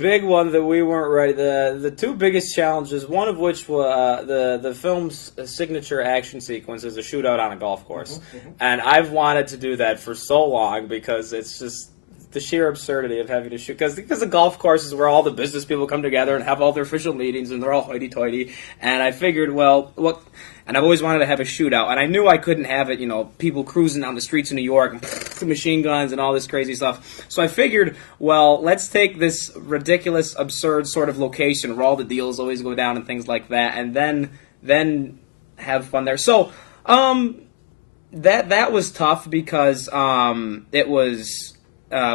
big one that we weren't ready. The two biggest challenges, one of which was the film's signature action sequence is a shootout on a golf course, and I've wanted to do that for so long because it's just the sheer absurdity of having to shoot because the golf course is where all the business people come together and have all their official meetings and they're all hoity-toity. And I figured, well, what? And I've always wanted to have a shootout, and I knew I couldn't have it, people cruising down the streets of New York, and machine guns and all this crazy stuff. So I figured, well, let's take this ridiculous, absurd sort of location where all the deals always go down and things like that, and then have fun there. So that was tough because it was.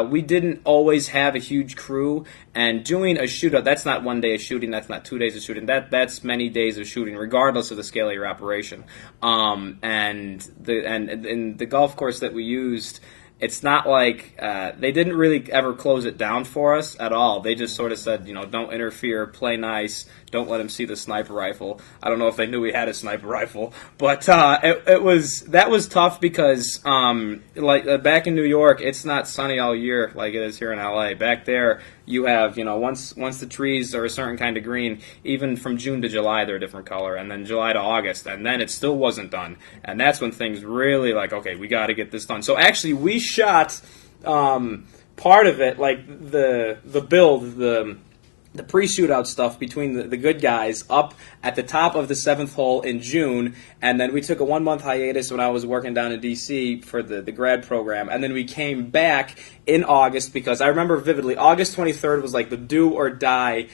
We didn't always have a huge crew, and doing a shootout, that's not one day of shooting, that's not 2 days of shooting, that's many days of shooting, regardless of the scale of your operation. And the golf course that we used, it's not like they didn't really ever close it down for us at all. They just sort of said, don't interfere, play nice, don't let him see the sniper rifle. I don't know if they knew we had a sniper rifle, but that was tough because back in New York, it's not sunny all year like it is here in LA. Back there, you have once the trees are a certain kind of green, even from June to July they're a different color, and then July to August, and then it still wasn't done, and that's when things really okay, we got to get this done. So actually, we shot part of it, like the build, the pre-shootout stuff between the good guys up at the top of the 7th hole in June, and then we took a 1-month hiatus when I was working down in D.C. for the grad program, and then we came back in August because I remember vividly, August 23rd was like the do or die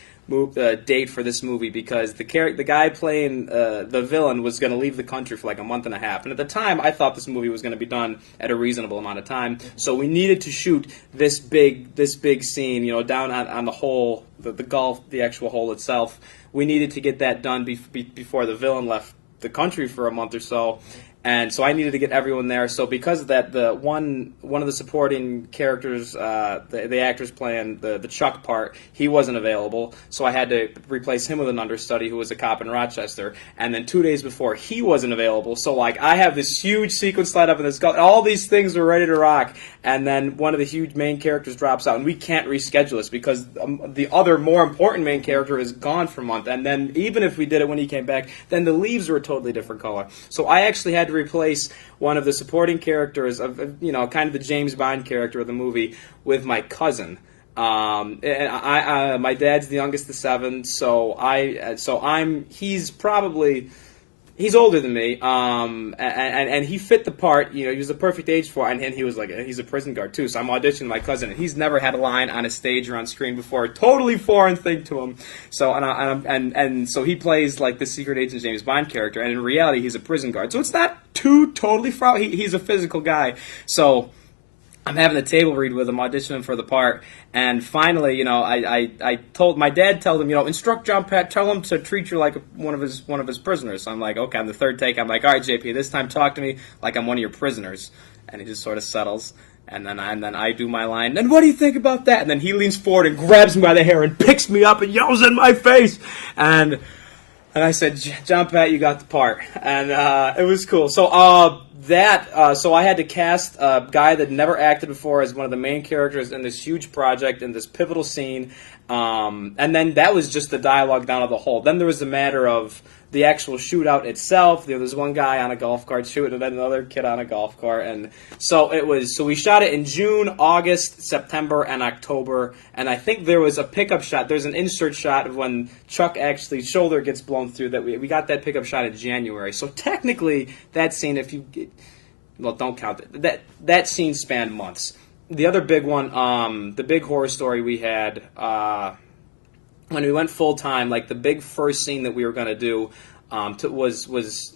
date for this movie because the guy playing the villain was going to leave the country for like a month and a half, and at the time I thought this movie was going to be done at a reasonable amount of time, so we needed to shoot this big scene, down on the hole, the actual hole itself. We needed to get that done before the villain left the country for a month or so. And so I needed to get everyone there. So because of that, one of the supporting characters, the actors playing the Chuck part, he wasn't available. So I had to replace him with an understudy who was a cop in Rochester. And then 2 days before, he wasn't available. So I have this huge sequence lined up in this golf. All these things were ready to rock. And then one of the huge main characters drops out, and we can't reschedule this because the other more important main character is gone for a month. And then even if we did it when he came back, then the leaves were a totally different color. So I actually had to replace one of the supporting characters of kind of the James Bond character of the movie with my cousin. And my dad's the youngest of 7, he's older than me, and he fit the part. He was the perfect age for it, and he was he's a prison guard too. So I'm auditioning my cousin, and he's never had a line on a stage or on screen before. Totally foreign thing to him. So so he plays like the secret agent James Bond character, and in reality he's a prison guard. So it's not too totally far. He's a physical guy. So I'm having a table read with him, auditioning for the part, and finally, I told my dad, instruct John Pat, tell him to treat you like one of his prisoners. So I'm like, okay, on the third take, I'm like, all right, JP, this time talk to me like I'm one of your prisoners, and he just sort of settles, and then I do my line. And what do you think about that? And then he leans forward and grabs me by the hair and picks me up and yells in my face, and I said, John Pat, you got the part, and it was cool. So so I had to cast a guy that never acted before as one of the main characters in this huge project, in this pivotal scene, and then that was just the dialogue down of the hole. Then there was a matter of the actual shootout itself. There was one guy on a golf cart shooting, and then another kid on a golf cart, and so it was. So we shot it in June, August, September, and October, and I think there was a pickup shot. There's an insert shot of when Chuck actually shoulder gets blown through. That we got that pickup shot in January. So technically, that scene, don't count it. That scene spanned months. The other big one, the big horror story we had. When we went full time, like the big first scene that we were going to do was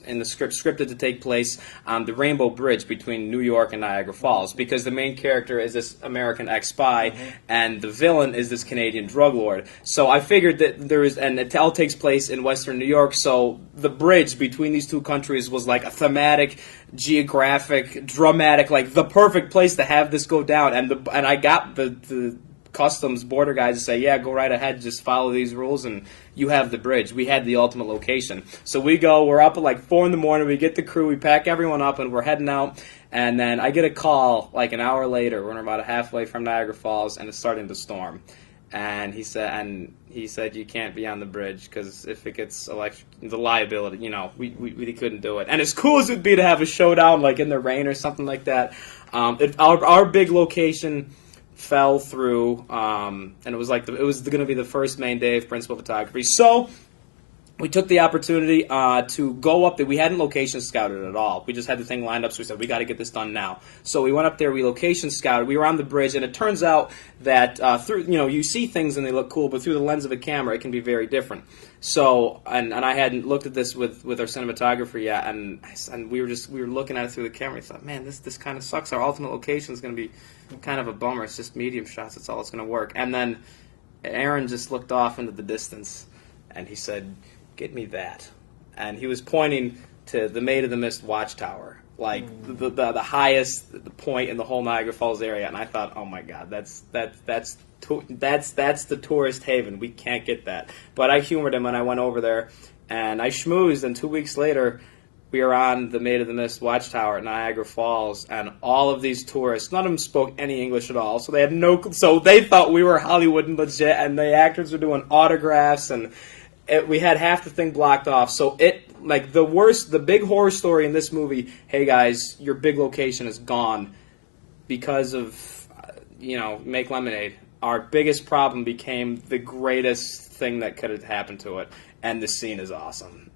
in the scripted to take place on the Rainbow Bridge between New York and Niagara Falls, because the main character is this American ex-spy, and the villain is this Canadian drug lord. So I figured that and it all takes place in Western New York, so the bridge between these two countries was like a thematic, geographic, dramatic, like the perfect place to have this go down. And I got the customs border guys to say, yeah, go right ahead, just follow these rules, and you have the bridge. We had the ultimate location. So we're up at like 4 a.m, we get the crew, we pack everyone up, and we're heading out, and then I get a call like an hour later when we're about halfway from Niagara Falls, and it's starting to storm. and he said you can't be on the bridge because if it gets the liability, we couldn't do it. And as cool as it'd be to have a showdown like in the rain or something like that, our big location fell through, and it was going to be the first main day of principal photography. So we took the opportunity to go up there. We hadn't location scouted at all. We just had the thing lined up, so we said, we got to get this done now. So we went up there, we location scouted. We were on the bridge, and it turns out that you see things and they look cool, but through the lens of a camera, it can be very different. So, and I hadn't looked at this with our cinematographer yet, and we were looking at it through the camera. We thought, man, this kind of sucks. Our ultimate location is going to be kind of a bummer. It's just medium shots. That's all it's going to work. And then Aaron just looked off into the distance, and he said, get me that. And he was pointing to the Maid of the Mist watchtower, like the highest point in the whole Niagara Falls area. And I thought, oh my God, that's the tourist haven. We can't get that. But I humored him and I went over there and I schmoozed. And 2 weeks later, we were on the Maid of the Mist watchtower at Niagara Falls, and all of these tourists, none of them spoke any English at all, so they had so they thought we were Hollywood and legit, and the actors were doing autographs and. We had half the thing blocked off, so the big horror story in this movie, hey guys, your big location is gone because of, Make Lemonade. Our biggest problem became the greatest thing that could have happened to it, and the scene is awesome.